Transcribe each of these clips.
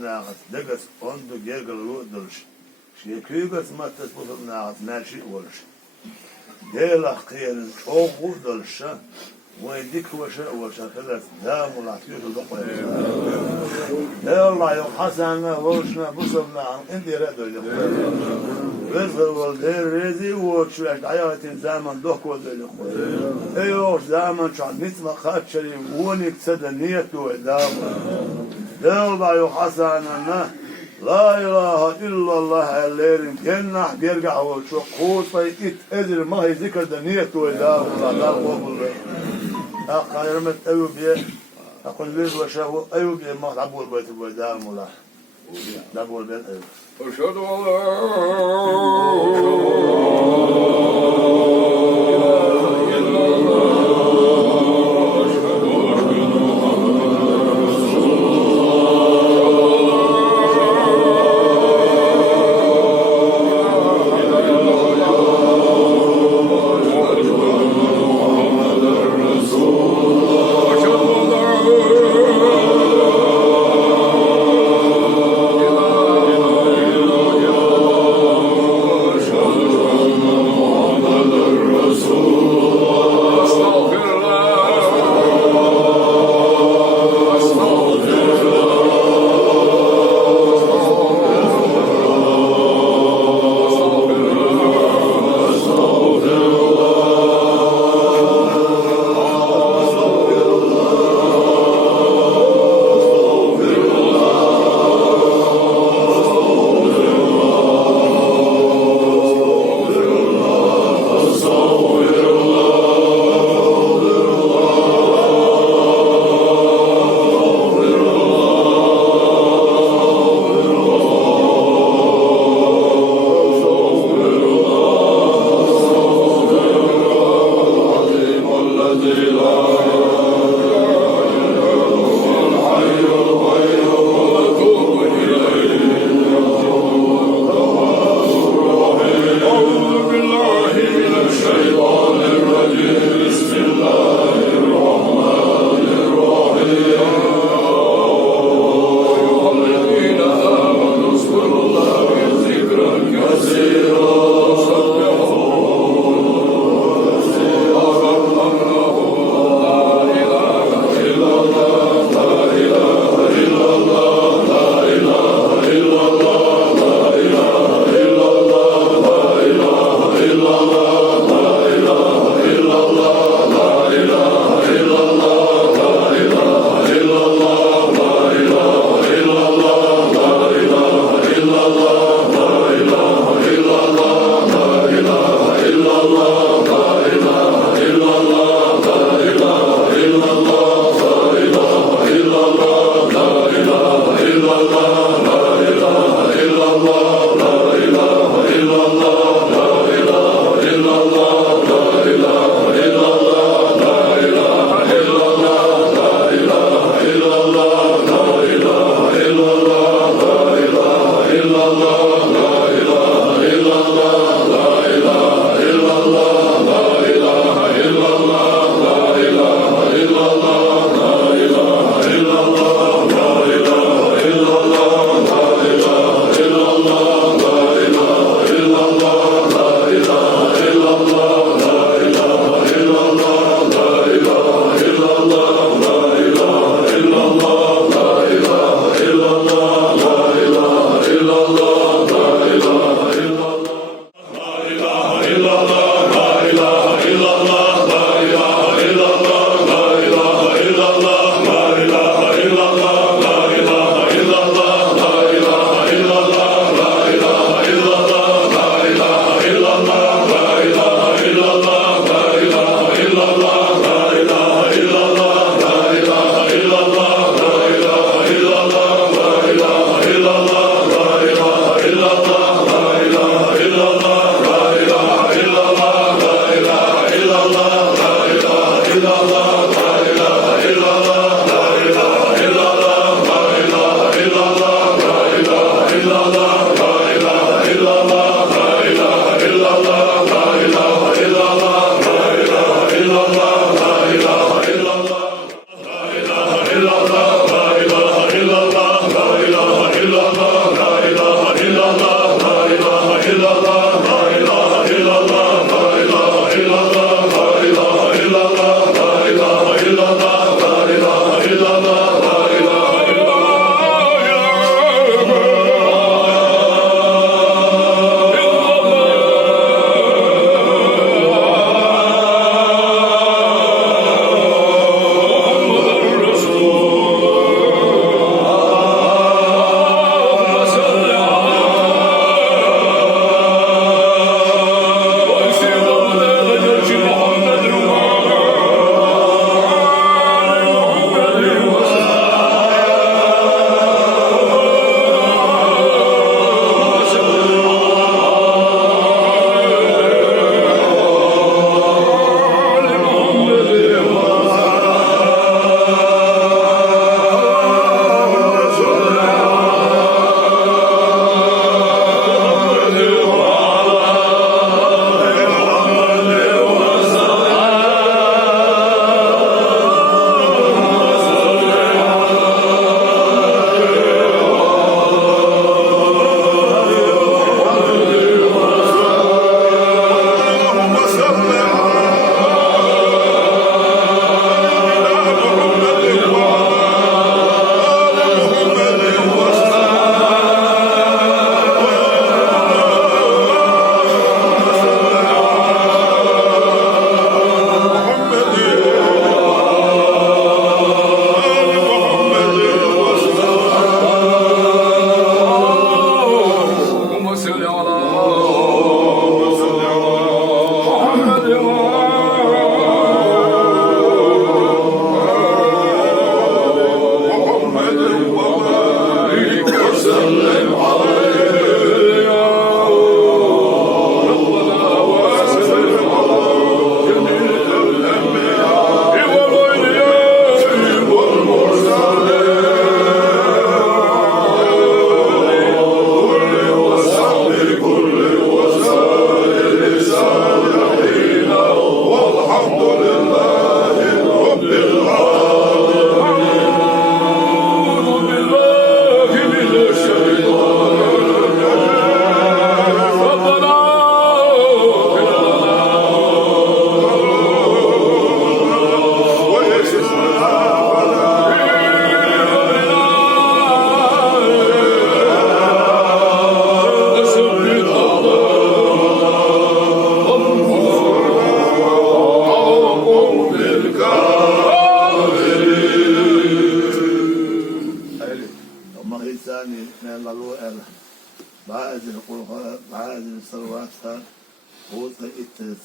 ناقص دقس أندو جيرجل ودلش شيكيجس ما تسبوط ناقص ماشي ولش ديلا خير شوق ودلش ويديك وشا خلاص دام والعطيوش البقوة ديلا يحسن وشنا بصرنا عن اندي ردو اللي بزر والدير ريزي وشوش عياتي زمن دوك ودو اللي ايوش زمن شعب نتما خاتشري ونك سد نيتو دام ديلا يحسن لا إله إلا الله الليرين جنح بيرجع وشو قوطي اتأذر ما هي ذكر دنيته ولا ولا قبل أخير مت أيوبيا أقول ليش وشاو أيوبيا ما تعبوا البيت الودام ولا تعبوا البيت أيوب أشهد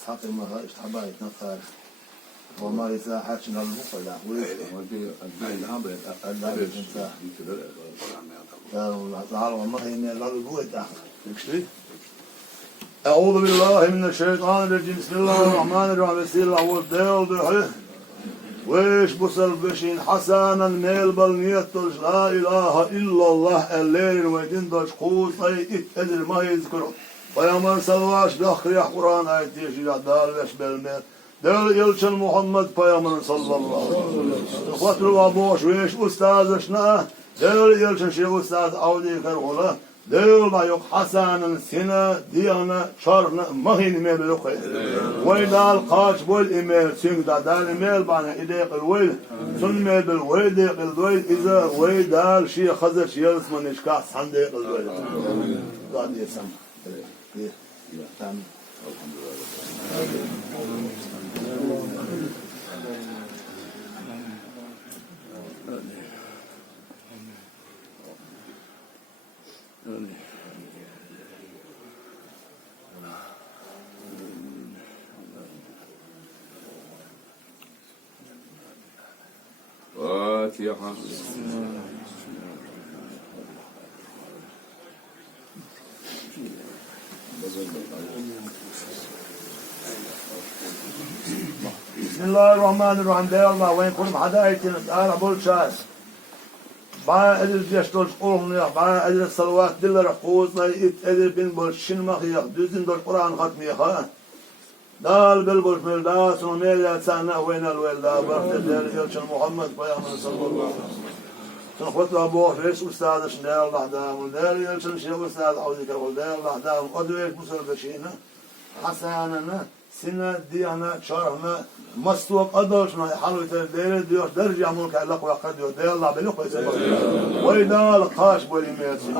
حقيمها اشتحبايت نقار وما يساحش نالمقلع أعوذ بالله من الشيطان الرجيم بسم الله الرحمن الرحيم بسم الله والديل ويش بصل بشين حسنا ميل بالنيتوش لا إله إلا الله الليل ويدين دوش قوصي إتقدر ما يذكره ويومن سلواش دخل يح قرآن آيتيش يعدال ويش بالميل دل يلشن محمد بيامن صلى الله عليه وسلم خطر وابوش ويش أستاذشنا دل يلشن شي أستاذ عودي كرغله دل ما يق حسنا سنة ديانا شرنا مهين ميل لقي ويدال قاش بول إيميل سنگ دال إيميل بانا إديق الويل سن ميل بالويل ديق الويل إذا ويدال شي خزر شي يلسمن إشكاس حنديق الويل قاد يسمع تمام الحمد فاتحة بسم الله الرحمن الرحيم دي الله وين كل حدايتنا تعالى بولشاس با ادل بيشتوش قولهم يا با ادل الصلوات دل رقوص ادل بين بولشين مخيخ دوزين دول قرآن ختم يخا دال بالبولش من داس وميل يتسانا وين الويلدا برخت دير يلشن محمد بيامن صلى الله عليه وسلم تنخوت له ابوه فيش استاذ شنير الله دام ودير يلشن شيخ استاذ عودي كرول دير الله دام ادويش بصر بشينا حسانا سنة ديانا شرحنا مستوق أدوشنا حلو تدير ديوش درجة ملك علق وقد يدير الله بلقوا يسبب ويدال قاش بولي ميرسي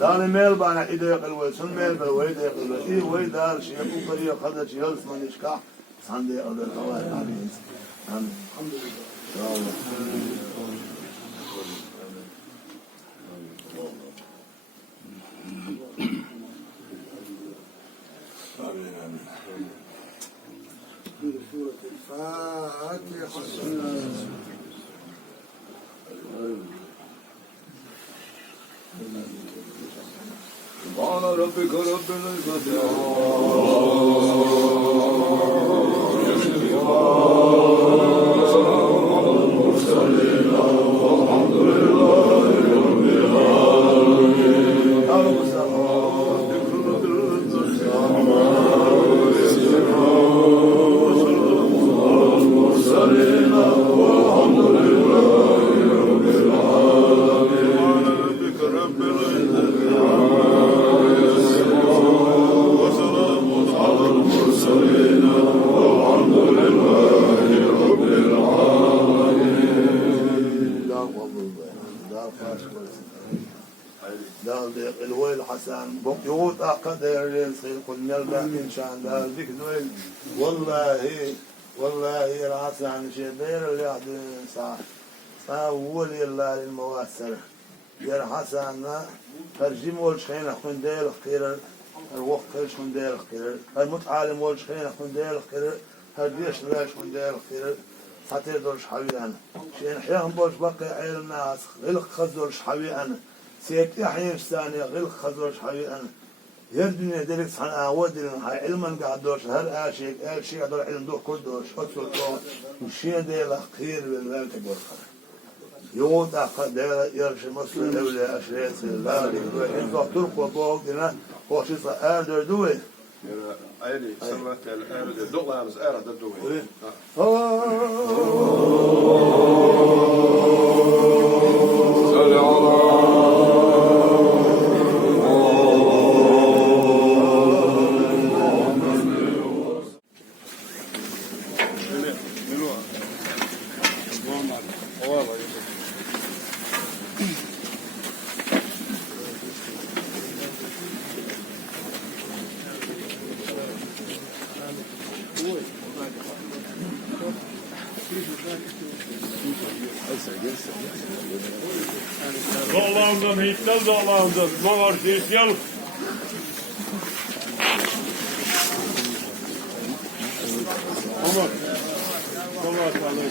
دال ميل بانا إيديق الويل سن ميل بالويديق الويل إيه ويدال شيء وقرية خدر شيء يلس من إشكاح سندي أدر الله عليهم الحمد لله سورة الفاتحة سبحان ربك رب العزة وسلام على المرسلين والحمد لله رب العالمين الويل حسن بقيوت أقدر يصير كل نلبى من شان ذلك ذويل والله راس عن شيء غير اللي عدو صح ولي الله المواسر يا حسن ترجم والشخين أخون ديل خير الوقت خون ديل خير المتعلم والشخين أخون ديل خير هديش لاش خون ديل خير حتى دورش حبيان شين حيهم بوش بقي عيل الناس غلق خزورش حبيان سيك يحيي الثاني غلق خزورش حبيان يردني ديرك سحن أودي علما قاعد دوش هر آشيك آشيك دور علم دو كدوش أتصل دو وشين ديل خير بالله تقول خير يوم تأخذ ديل يرش مسلم دولة أشريت الله إن تطرق وطوقنا وشيص آردر دوي أيدي سمعت الأرض الدولة بس أرض الدولة صلى على Dağlandım, Hitler dağlandım. Dolar desiyal. Tamam. Tamam.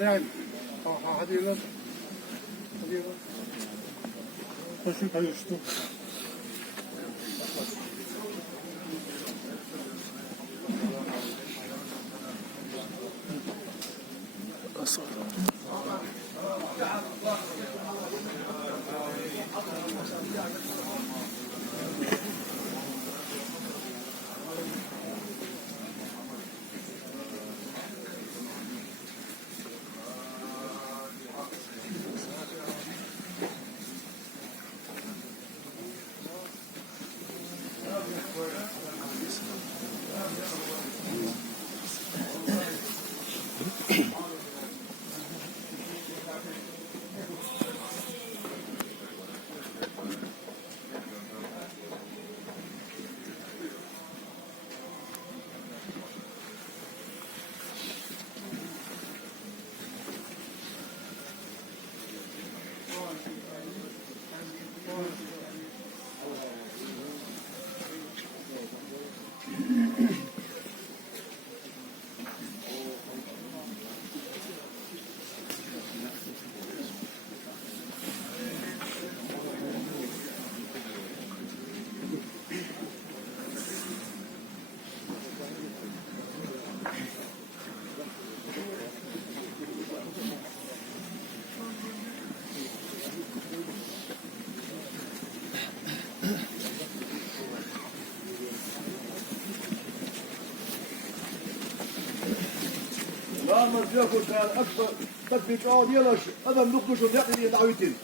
Hadi hadi yürü. Hadi yürü. Koşun kayıştı. ما بياكل كان اكبر بدك يقعد يلا هذا بنقطش ونعطي دعوتين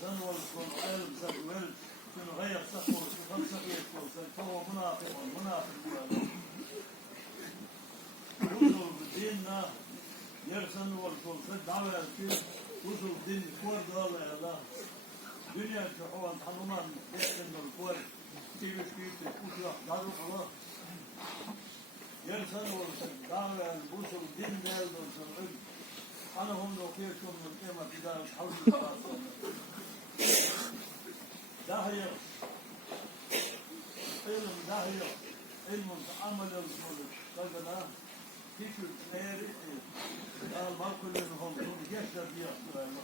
Sen olsun, el sen ver, şunu فسق olsun, فسق olsun, tamam münafık ol, münafık ol. Usul dinle, yersen olsa davet usul din kuarda Allah. Dünya çoğun tanıman, eksenler kuar, çevişkiyse usul davet Allah. Yersen olsa davet usul din değerli olsun. Ana onda okuyorsun, ama bir daha halkı kalsın. Dahi yok. İlim dahi yok. İlmin amel olsun. Kadına hiçbir değeri almak kullanın olsun. Geçler diye yaptırayım.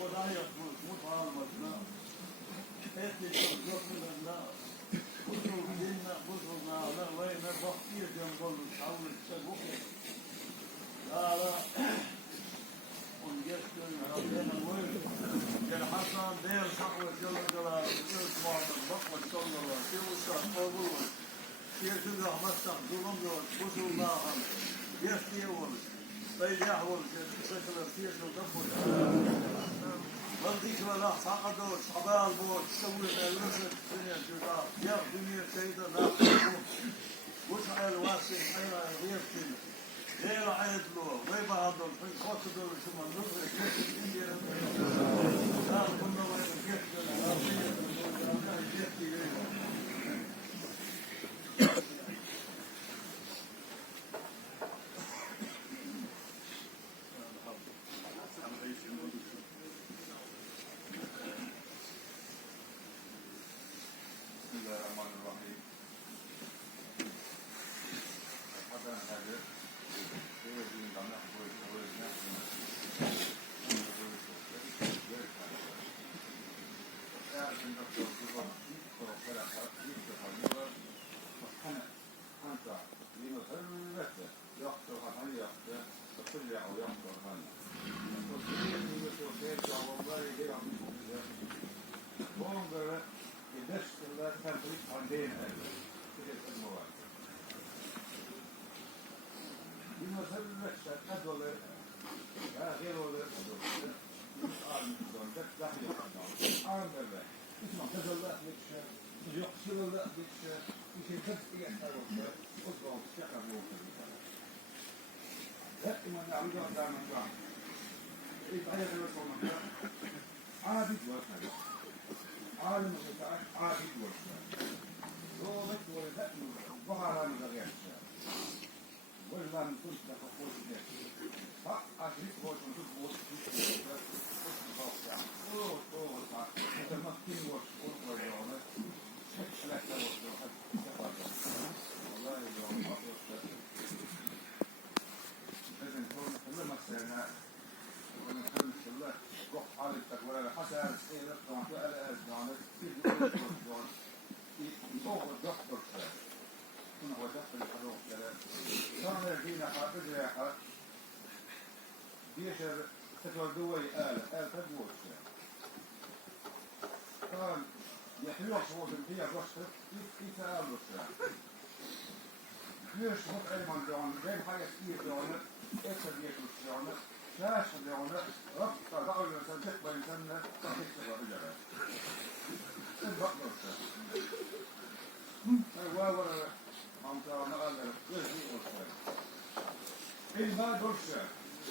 O dahi yapmış. Mutlu almasına. Etmişim yokluğuna. Usul dinle, usulna. Ve ne bakıyordum kolu. Sağlık. Sen لا ونجسد ربنا الويل كان حصل دير صحوة جل جلاله اسمع من بقوة صلى الله في وسط قبول في سجع مستق ظلم دول وصل الله يستيول طيب يحول شكل فيش ودفل بلديك ولا حقدوا صبال بوت سوي الرسل دنيا جدا يا دنيا سيدة لا وسع الواسع حين يغيرتني غير عيدلو ويبهضل في خطدل شو من نظر كيف الدنيا لا كنا وين كيف بسم الله الرحمن الرحيم.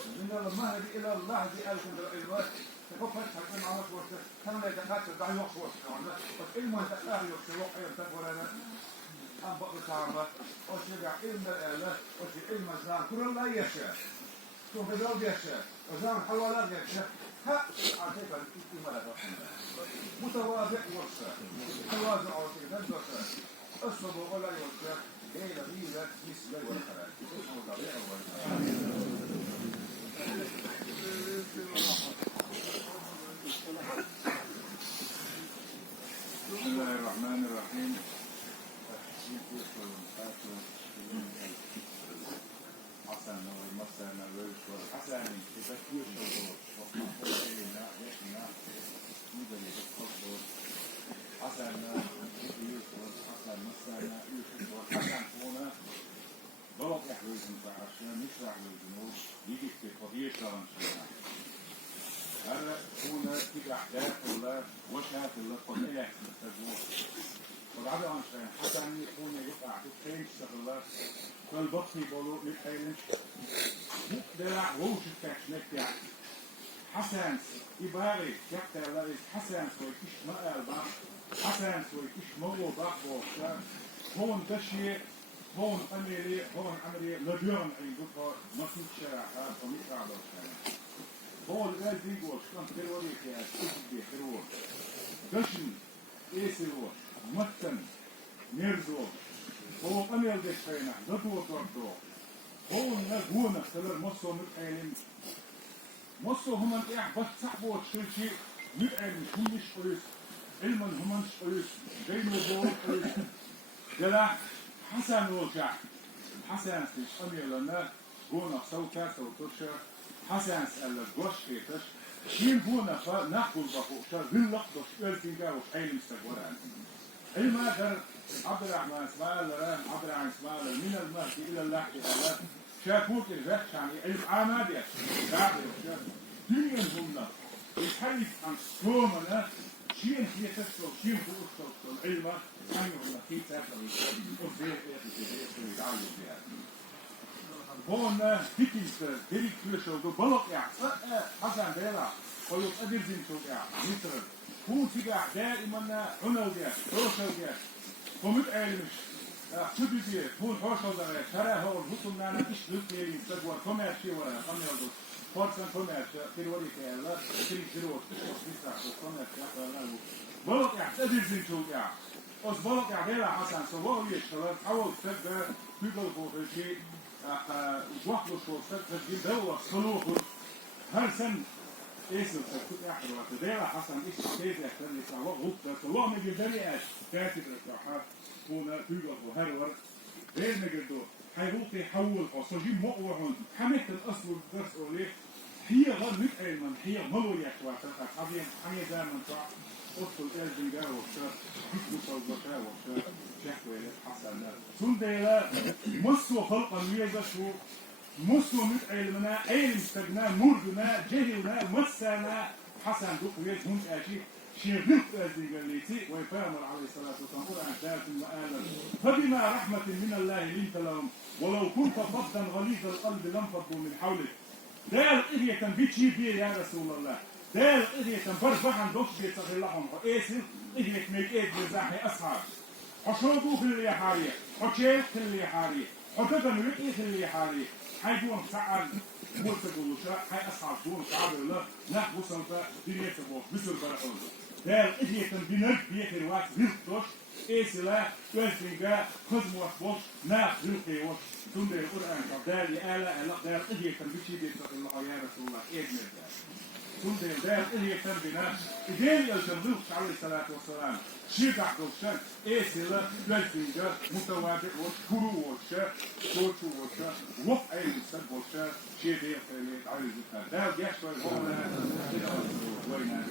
من المهد إلى اللحد ألف الوقت تفكر حتى مع وقت كم لا يتكاتر دعي وقت بس إلما تأخذ وقت وقت ينتبه لنا أم بقى صعبة أو شجع إلما الآلة أو شيء إلما زان كل الله يشاء شوف الرب يشاء وزان حوالات يشاء ها عارفين إلما لا تفهم متواضع وقت تواضع أو شيء تنبسط أصبر ولا يوقف ليلة بيلة مثل والخلاء اسمه الطبيعة والخلاء بسم الله الرحمن الرحيم. حسن والمسن والحسن تفكير الشهور وقفنا يحنا مدني الصدور حسن يوسف حسن مسن يوسف والحسن هنا ضغط يحوزن فعشان يشرح للجنود يجي في قضية شرنشنا هلا هنا تيجي أحداث الله وشهات الله قضية تعطي خيل شغلات فالبطي بولو متعلم دلع ووش التكشنك يعني حسن إباري يقتل لريس حسن سويتش مقال بح حسن سويتش مولو بح بوشا هون تشي هون أمري لديون عندك نصيب شراحة ومتع بوشا هون قال ديقوش كان تروريك يا سيدي ترور دشن إيسيروش متن نيرزوش هو أميل ديش خينا لدور دردو هون نقونا سلر مصو متعلم مصو همان بس صحبو تشيشي متعلم همش قريس علما همش قريس جينو بول قريس جلا حسن وجع حسن تيش أميل لنا قونا سوكا سوتوشا حسن سألك وش كيتش شين قونا فنحكو البقوشا باللقطش إرتنجا وش علم استقوران علما در عبد الرحمن اسماعيل عبد الرحمن اسماعيل من المهدي إلى اللحظة الله شافوك الرخش يعني علم عامادية بعد الشاف دنيا الجملة الحديث عن صومنا شين هي تسلو شين هو الصوت العلم عن يقول في تاكل وزير يتعلم بها هون فيكيس ديريك فيشو بلق يعني حسن بيلا قلوب أدير زين شو يعني مثل هو تيجا دائما عنوديا روشوديا ومتعلمش شديدي هون روشوديا ترى هو البطل معنا إيش لطيرين تجوا كوميرشي ولا كوميرشي فورسن كوميرشي كيروي كيلا كيروي كيروي كوميرشي بلق يعني أدير زين شو يعني أص بلق يعني بيلا حسن سواه يشتغل حاول تبدأ تقول فوقشي واحد شو تجيب دوا صلوه هر سن إيش السكوت أحد وقت ده حسن إيش كيف يحتاج يسوى غلط الله ما يقدر كاتب الإصلاحات هنا تجوا وهر ورد غير نقدر حيروح يحول أصلاً مقوعون حميت الأصل والدرس أوليه هي غير متعلم من هي ملو يحتوى حمي دائما صح أصل الجنجا وشر حكم صوبك وشر شكوى حسن سندلا مصو خلقا ويجشوا مصو متعلمنا علم استغنى مردنا جهلنا مسنا حسن دقوية هم أشي شيرت الزيغليتي ويفامر عليه الصلاة والسلام قرآن ذات وآلا فبما رحمة من الله لنت لهم ولو كنت فظا غليظ القلب لانفضوا من حولك دال إذية بيتشي بيه يا رسول الله دال إذية بربحا دوش بيتصغي لهم وإيسر إذية ميكيد مزاحي أصحاب حشودو في اللي حارية حشيت في اللي حارية حتدن ويكي في اللي حارية حيدون سعر مرتب الوشاء حي أصحاب دون شعب الله نح وصلت دنيا تبوش بسر برحول دال إذية بنرد بيكي رواك بيرتوش إيسلا وزنجا خزم وحبوش ناخ ذلقي ثم القرآن فدال يالا ألا دال إذية بيشي بيتصغي الله يا رسول الله إيد مردال ثم دال إذية بنا إذين يلجمدوك عليه الصلاة والسلام شيدع دوشان إيسلا وزنجا متواجع وشكرو وشا توشو وشا وف أي مستر وشا شيدع خليت عليه الزكاة دال يشوي هولا إلى وينا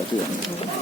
Oh,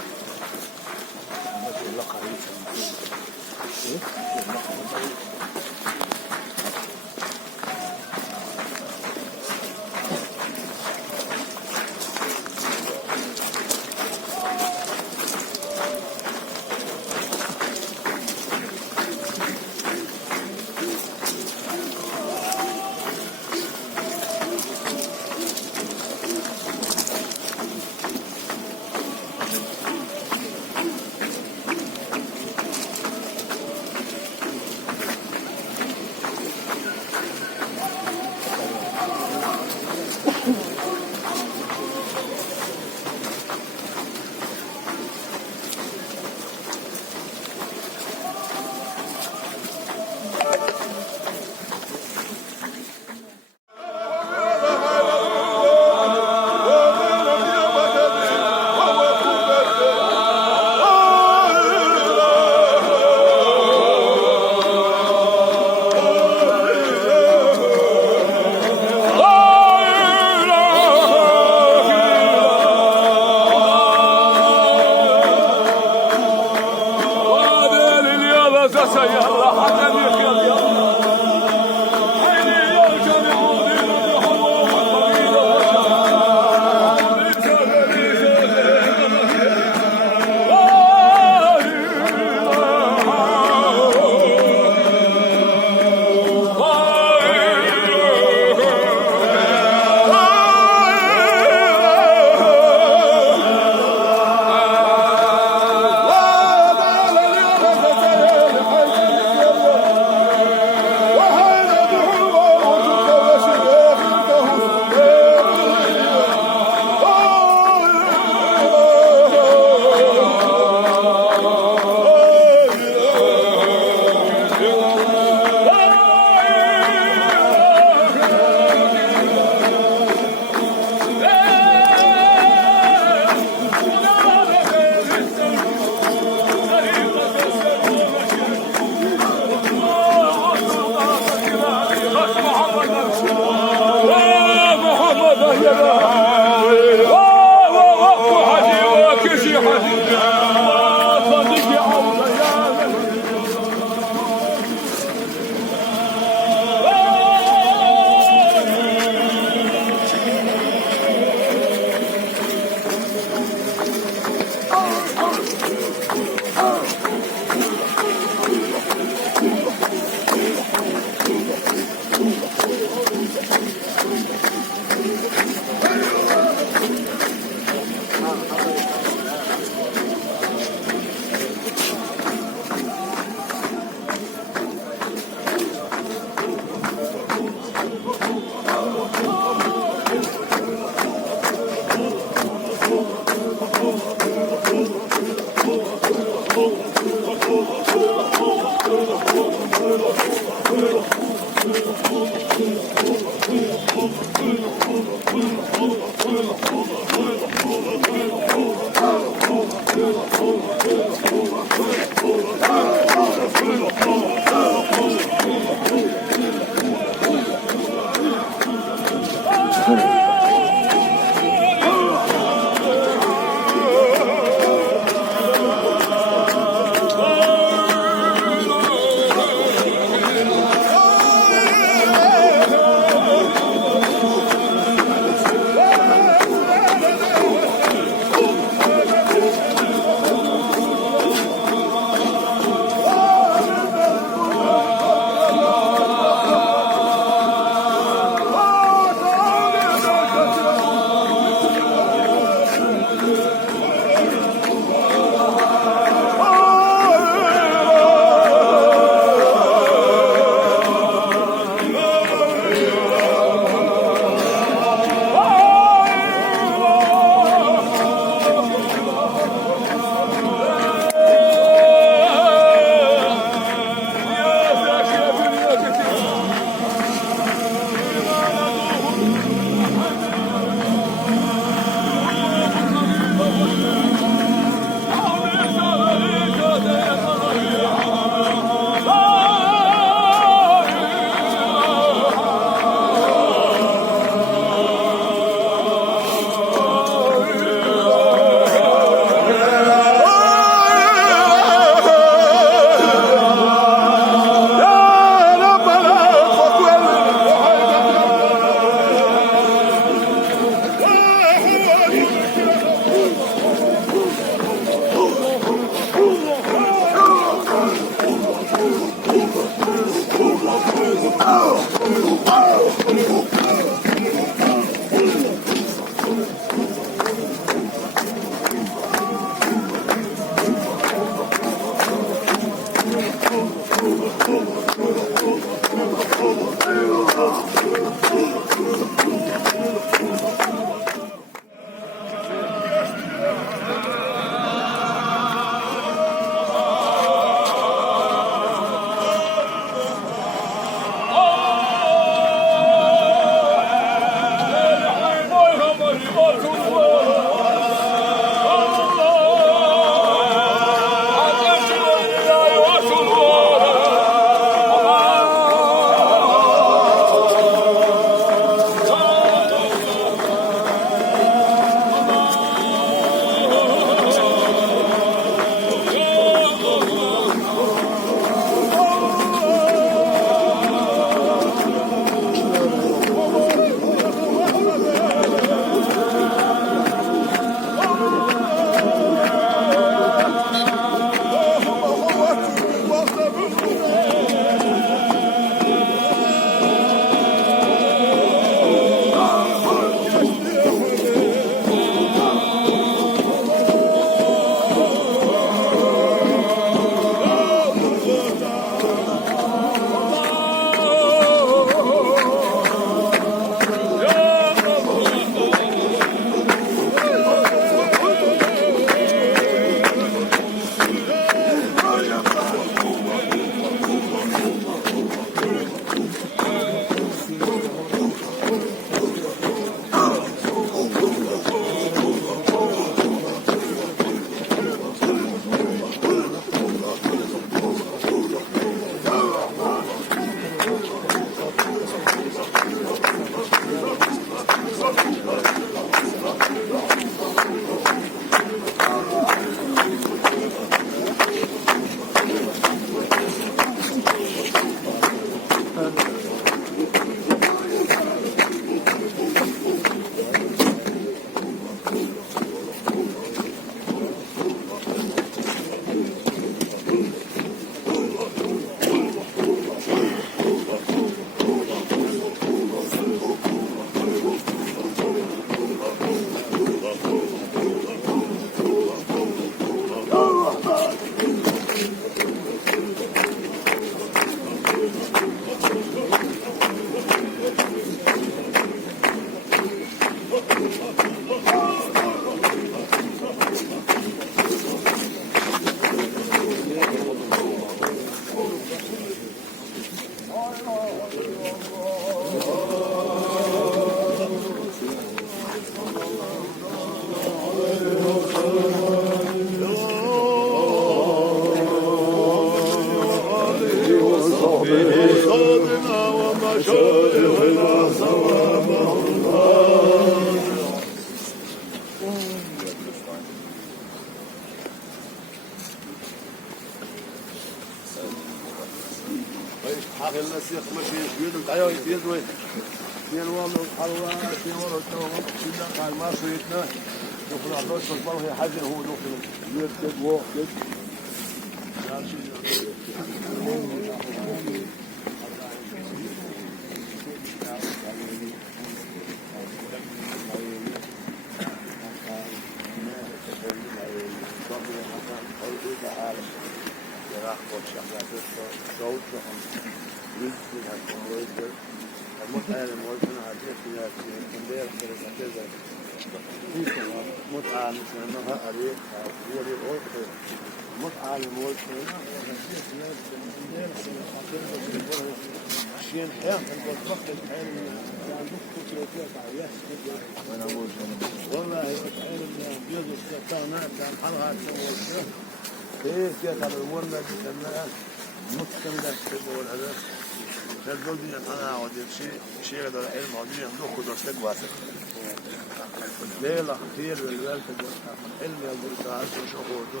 ليلة خير والوالد الحلم يقول تعالى شهوده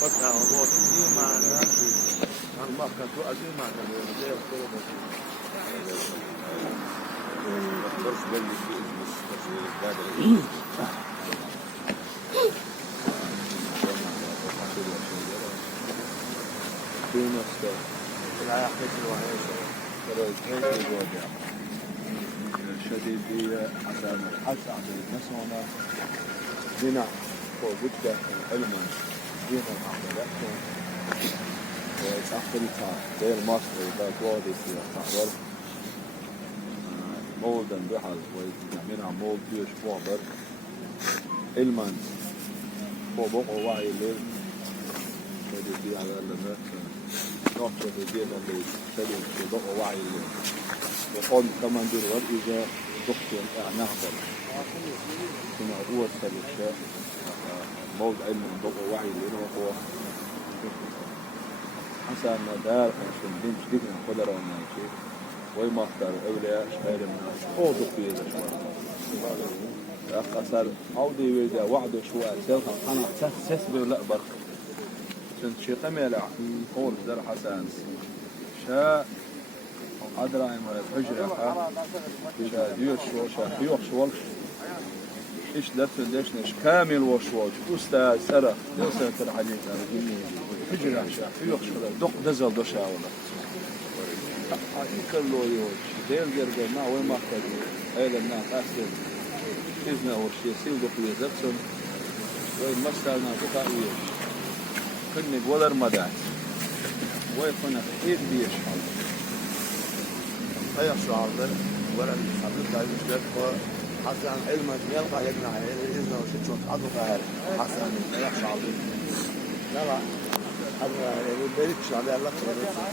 فتح عضوات دي مع الناس عن مكة تؤدي مع الناس في نفسه لا يحتاج الوحيد شديدية حسن الحس عند المسونة دينا وجدة علما دينا معدلاتهم وتحقلتها زي المصري باقوادي في التحضر مولدا بحل ويعملها مولد بيش بوعبر علما وبقوا وعي الليل شديدية على اللمات نوع شديدية اللي شديد في بقوا وعي الليل وقال كمان دير والإجا دكتور نهضر كما هو السلسة موضع علم بقوا وعي الليل وهو حسن دار عشان دين جديد من قدر ونعيش وما اختار أولياء شهر الناس أوضح في هذا الشهر أخسر عودي ويدا وعده شوية سيلها أنا تسبي ولا برك كنت شيء قميلة قول در حسن شاء أدرى إما الحجرة شاء ديوش شاء ديوش والش إيش لفن ليش نش كامل وشواج أستاذ سرق يوصل ترى حديث أنا جميل حجرة شاء ديوش ولا دق دزل دشة ولا يكلو يوش دين جرجنا وين ما احتاجوا هذا الناس أسد إذن أول شيء سيل دق يزبسون وين مسألنا دقا يوش كني بولر مدات ويكون حيد بيش أي شعار ولا الحبيب لا يوجد حسن علما يلقى يجمع إذن وشتون عضو قاهر حسن أي شعار لا هذا بيرك شعار الله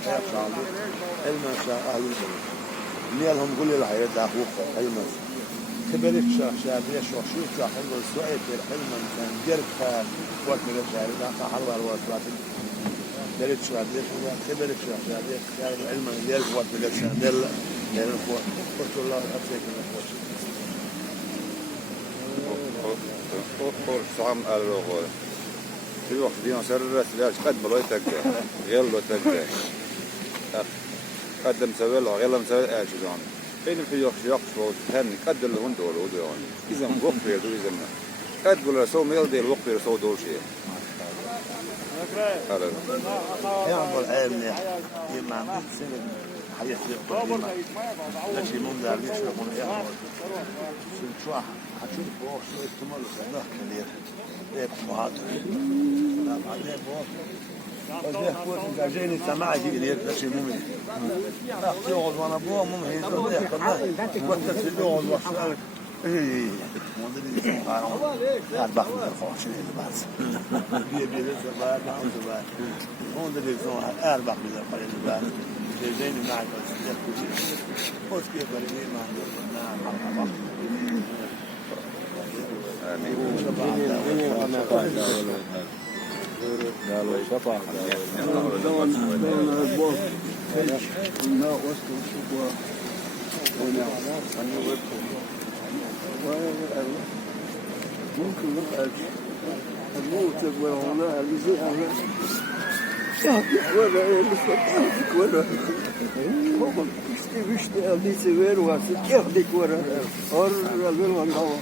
أي شعار علما شاء أهل البلد نيلهم كل الحياة داخوخ علما كبرك شعار يشوف شو شاحن والسؤال علما كان جرك وقت من الشعر لا حلوة الوقت دريت شو عديت ويا كبرت شو عديت كان العلم ديال قوات بلادنا ديال القوات قلت الله أفيك الأخوات أول صام الأول في وقت دينا سرت لاش قد ملوتك غير لوتك قدم سويله غير لم سوي أجدان بين في يخش وهن قد اللي هون دول ودول إذا وقف يدو إذا قد ولا سو ميل ديال وقف سو دول شيء يعمل العلم يما بسبب حياة القديمة لكن من ذا ليش يقول يعمل شو حشوف بوه شو احتمال صدق كبير ده مهاجر لا بعدين بوه بس ده كويس إذا جاني سماع يجي لي ليش مؤمن أختي أقول وأنا بوه مؤمن ده كمان وقت تسيبه وصار إيه مودي لا بخل الخوش اللي بعد بيه لسه بعد ما عنده بعد مودي لسه أربع من القليل بعد زين معك بس خوش كيف اللي ما عنده نعم قالوا شفا ممكن نبقى الموت ولا الزئة ولا ولا هم يشتي اللي سوير واسد كيف ديك ورا اور الوان هوا